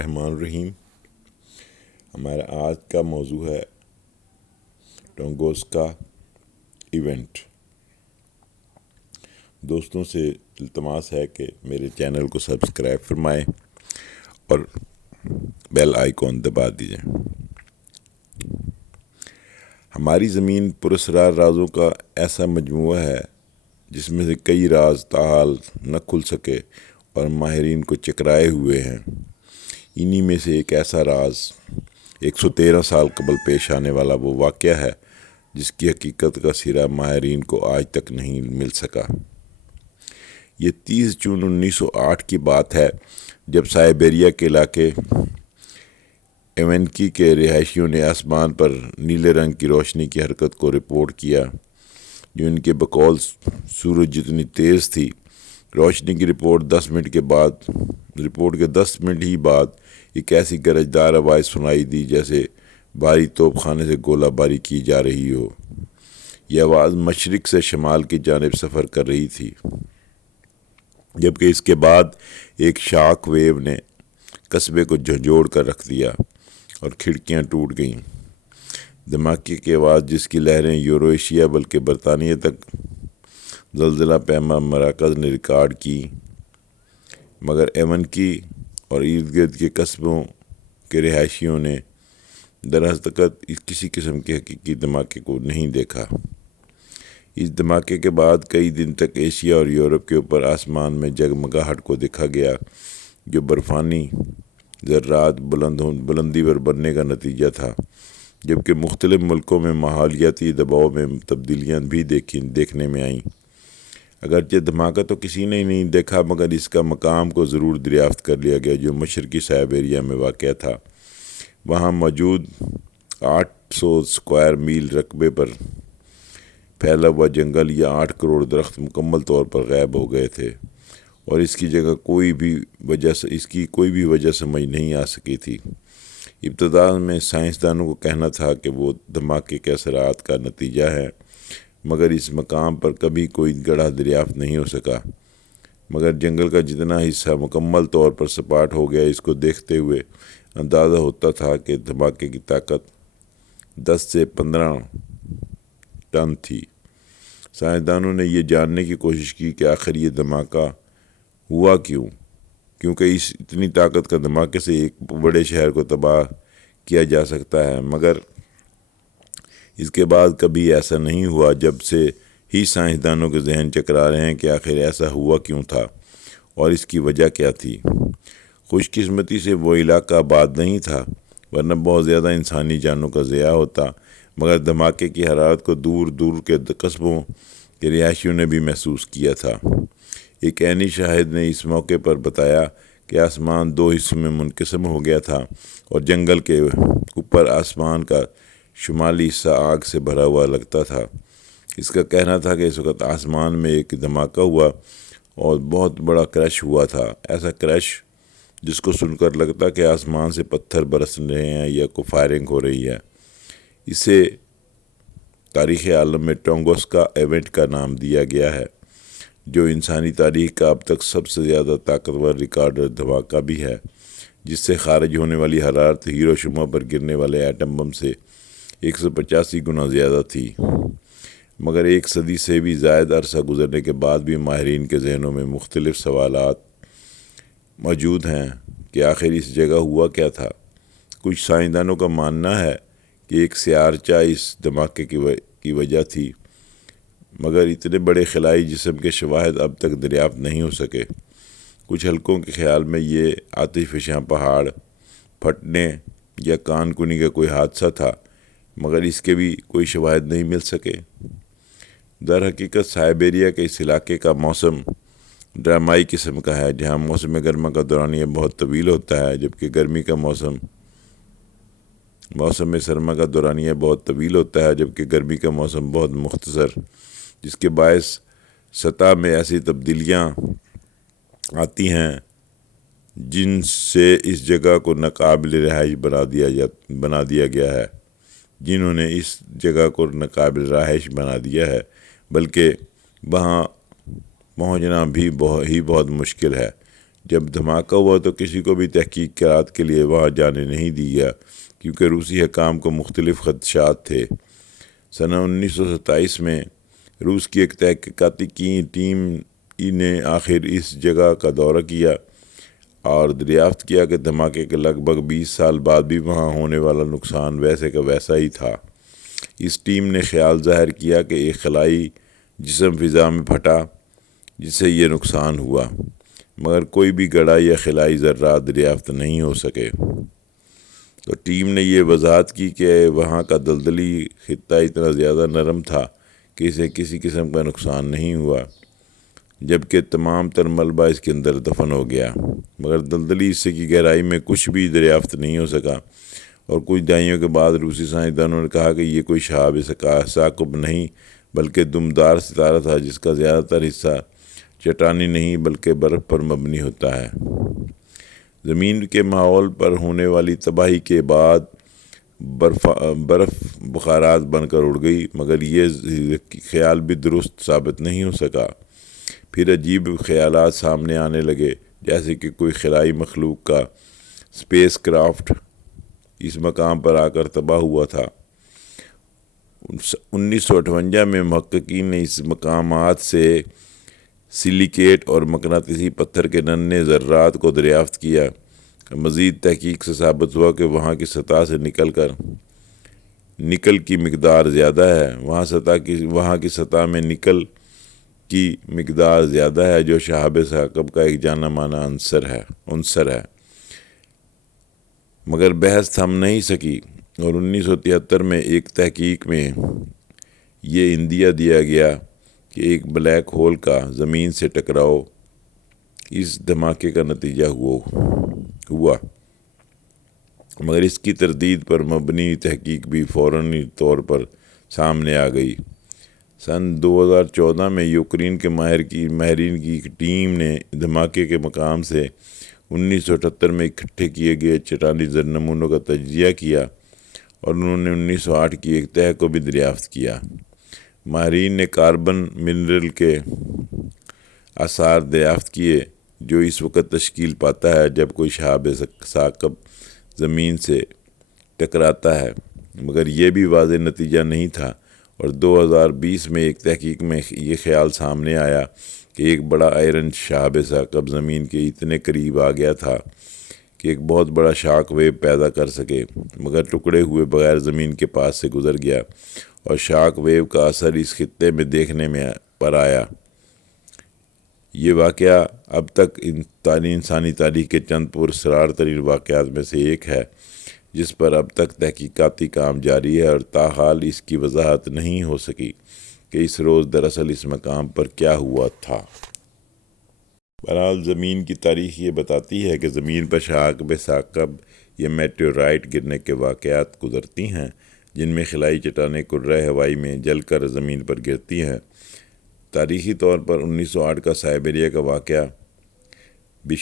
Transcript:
رحمان الرحیم۔ ہمارا آج کا موضوع ہے ٹونگوسکا ایونٹ۔ دوستوں سے التماس ہے کہ میرے چینل کو سبسکرائب فرمائیں اور بیل آئیکن دبا دیجیے۔ ہماری زمین پراسرار رازوں کا ایسا مجموعہ ہے جس میں سے کئی راز تاحال نہ کھل سکے اور ماہرین کو چکرائے ہوئے ہیں۔ انہی میں سے ایک ایسا راز 113 سال قبل پیش آنے والا وہ واقعہ ہے جس کی حقیقت کا سرا ماہرین کو آج تک نہیں مل سکا۔ یہ 30 جون 1908 کی بات ہے جب سائبیریا کے علاقے ایونکی کے رہائشیوں نے آسمان پر نیلے رنگ کی روشنی کی حرکت کو رپورٹ کیا جو ان کے بقول سورج جتنی تیز تھی۔ روشنی کی رپورٹ کے 10 منٹ ہی بعد ایک ایسی گرجدار آواز سنائی دی جیسے بھاری توپ خانے سے گولہ باری کی جا رہی ہو۔ یہ آواز مشرق سے شمال کی جانب سفر کر رہی تھی، جبکہ اس کے بعد ایک شاک ویو نے قصبے کو جھنجھوڑ کر رکھ دیا اور کھڑکیاں ٹوٹ گئیں۔ دھماکے کی آواز جس کی لہریں یورو ایشیا بلکہ برطانیہ تک زلزلہ پیما مراکز نے ریکارڈ کی، مگر ایونکی اور ارد گرد کے قصبوں کے رہائشیوں نے درحقیقت کسی قسم کے حقیقی دھماکے کو نہیں دیکھا۔ اس دھماکے کے بعد کئی دن تک ایشیا اور یورپ کے اوپر آسمان میں جگمگاہٹ کو دیکھا گیا جو برفانی ذرات بلندی پر بننے کا نتیجہ تھا، جبکہ مختلف ملکوں میں ماحولیاتی دباؤ میں تبدیلیاں بھی دیکھنے میں آئیں۔ اگرچہ دھماکہ تو کسی نے نہیں دیکھا مگر اس کا مقام کو ضرور دریافت کر لیا گیا جو مشرقی سائبیریا میں واقع تھا۔ وہاں موجود 800 اسکوائر میل رقبے پر پھیلا ہوا جنگل یا 8 کروڑ درخت مکمل طور پر غائب ہو گئے تھے اور اس کی کوئی بھی وجہ سمجھ نہیں آ سکی تھی۔ ابتدا میں سائنسدانوں کو کہنا تھا کہ وہ دھماکے کے اثرات کا نتیجہ ہے، مگر اس مقام پر کبھی کوئی گڑھا دریافت نہیں ہو سکا۔ مگر جنگل کا جتنا حصہ مکمل طور پر سپاٹ ہو گیا، اس کو دیکھتے ہوئے اندازہ ہوتا تھا کہ دھماکے کی طاقت 10 سے 15 ٹن تھی۔ سائنسدانوں نے یہ جاننے کی کوشش کی کہ آخر یہ دھماکہ ہوا کیونکہ اس اتنی طاقت کا دھماکے سے ایک بڑے شہر کو تباہ کیا جا سکتا ہے، مگر اس کے بعد کبھی ایسا نہیں ہوا۔ جب سے ہی سائنسدانوں کے ذہن چکرا رہے ہیں کہ آخر ایسا ہوا کیوں تھا اور اس کی وجہ کیا تھی۔ خوش قسمتی سے وہ علاقہ آباد نہیں تھا، ورنہ بہت زیادہ انسانی جانوں کا ضیاع ہوتا، مگر دھماکے کی حرارت کو دور دور کے قصبوں کے رہائشیوں نے بھی محسوس کیا تھا۔ ایک عینی شاہد نے اس موقع پر بتایا کہ آسمان 2 حصوں میں منقسم ہو گیا تھا اور جنگل کے اوپر آسمان کا شمالی حصہ آگ سے بھرا ہوا لگتا تھا۔ اس کا کہنا تھا کہ اس وقت آسمان میں ایک دھماکہ ہوا اور بہت بڑا کرش ہوا تھا، ایسا کرش جس کو سن کر لگتا کہ آسمان سے پتھر برس رہے ہیں یا کوئی فائرنگ ہو رہی ہے۔ اسے تاریخ عالم میں ٹونگوسکا ایونٹ کا نام دیا گیا ہے، جو انسانی تاریخ کا اب تک سب سے زیادہ طاقتور ریکارڈ دھماکہ بھی ہے، جس سے خارج ہونے والی حرارت ہیروشیما پر گرنے والے ایٹم بم سے 185 گنا زیادہ تھی۔ مگر 1 صدی سے بھی زائد عرصہ گزرنے کے بعد بھی ماہرین کے ذہنوں میں مختلف سوالات موجود ہیں کہ آخر اس جگہ ہوا کیا تھا۔ کچھ سائنسدانوں کا ماننا ہے کہ ایک سیارچہ اس دھماکے کی وجہ تھی، مگر اتنے بڑے خلائی جسم کے شواہد اب تک دریافت نہیں ہو سکے۔ کچھ حلقوں کے خیال میں یہ آتش فشاں پہاڑ پھٹنے یا کان کنی کا کوئی حادثہ تھا، مگر اس کے بھی کوئی شواہد نہیں مل سکے۔ در حقیقت سائبیریا کے اس علاقے کا موسم ڈرامائی قسم کا ہے، جہاں موسم گرما کا دورانیہ بہت طویل ہوتا ہے جبکہ موسم سرما کا دورانیہ بہت طویل ہوتا ہے جبکہ گرمی کا موسم بہت مختصر، جس کے باعث سطح میں ایسی تبدیلیاں آتی ہیں جن سے اس جگہ کو ناقابل رہائش بنا دیا گیا ہے۔ جنہوں نے اس جگہ کو ناقابل رہائش بنا دیا ہے، بلکہ وہاں پہنچنا بھی بہت مشکل ہے، جب دھماکہ ہوا تو کسی کو بھی تحقیقات کے لیے وہاں جانے نہیں دیا کیونکہ روسی حکام کو مختلف خدشات تھے۔ سنہ 1927 میں روس کی ایک تحقیقاتی ٹیم نے آخر اس جگہ کا دورہ کیا اور دریافت کیا کہ دھماکے کے لگ بھگ 20 سال بعد بھی وہاں ہونے والا نقصان ویسے کا ویسا ہی تھا۔ اس ٹیم نے خیال ظاہر کیا کہ ایک خلائی جسم فضا میں پھٹا جس سے یہ نقصان ہوا، مگر کوئی بھی گڑھا یا خلائی ذرات دریافت نہیں ہو سکے۔ تو ٹیم نے یہ وضاحت کی کہ وہاں کا دلدلی خطہ اتنا زیادہ نرم تھا کہ اسے کسی قسم کا نقصان نہیں ہوا، جبکہ تمام تر ملبہ اس کے اندر دفن ہو گیا، مگر دلدلی حصے کی گہرائی میں کچھ بھی دریافت نہیں ہو سکا۔ اور کچھ دہائیوں کے بعد روسی سائنسدانوں نے کہا کہ یہ کوئی شہاب ثاقب نہیں بلکہ دمدار ستارہ تھا جس کا زیادہ تر حصہ چٹانی نہیں بلکہ برف پر مبنی ہوتا ہے۔ زمین کے ماحول پر ہونے والی تباہی کے بعد برف بخارات بن کر اڑ گئی، مگر یہ خیال بھی درست ثابت نہیں ہو سکا۔ پھر عجیب خیالات سامنے آنے لگے، جیسے کہ کوئی خلائی مخلوق کا اسپیس کرافٹ اس مقام پر آ کر تباہ ہوا تھا۔ 1958 میں محققین نے اس مقامات سے سلیکیٹ اور مقناطیسی پتھر کے ننھے ذرات کو دریافت کیا۔ مزید تحقیق سے ثابت ہوا کہ وہاں کی سطح سے نکل کی مقدار زیادہ ہے، وہاں کی سطح میں نکل کی مقدار زیادہ ہے جو شہاب ثاقب کا ایک جانا مانا عنصر ہے، مگر بحث تھم نہیں سکی اور 1973 میں ایک تحقیق میں یہ اندیا دیا گیا کہ ایک بلیک ہول کا زمین سے ٹکراؤ اس دھماکے کا نتیجہ ہوا، مگر اس کی تردید پر مبنی تحقیق بھی فوراً طور پر سامنے آ گئی۔ سن 2014 میں یوکرین کے ماہرین کی ایک ٹیم نے دھماکے کے مقام سے 1978 میں اکٹھے کیے گئے چٹانی زر نمونوں کا تجزیہ کیا اور انہوں نے 1908 کی ایک تہہ کو بھی دریافت کیا۔ ماہرین نے کاربن منرل کے آثار دریافت کیے جو اس وقت تشکیل پاتا ہے جب کوئی شہاب ثاقب زمین سے ٹکراتا ہے، مگر یہ بھی واضح نتیجہ نہیں تھا۔ اور 2020 میں ایک تحقیق میں یہ خیال سامنے آیا کہ ایک بڑا آئرن شہاب ثاقب زمین کے اتنے قریب آ گیا تھا کہ ایک بہت بڑا شاک ویو پیدا کر سکے، مگر ٹکڑے ہوئے بغیر زمین کے پاس سے گزر گیا اور شاک ویو کا اثر اس خطے میں دیکھنے پر آیا۔ یہ واقعہ اب تک انسانی تاریخ کے چند پراسرار ترین واقعات میں سے ایک ہے جس پر اب تک تحقیقاتی کام جاری ہے اور تاحال اس کی وضاحت نہیں ہو سکی کہ اس روز دراصل اس مقام پر کیا ہوا تھا۔ بہرحال زمین کی تاریخ یہ بتاتی ہے کہ زمین پر شہاب ثاقب یا میٹیورائٹ گرنے کے واقعات گزرتی ہیں جن میں خلائی چٹانیں کرۂ ہوائی میں جل کر زمین پر گرتی ہیں۔ تاریخی طور پر 1908 کا سائبیریا کا واقعہ بھی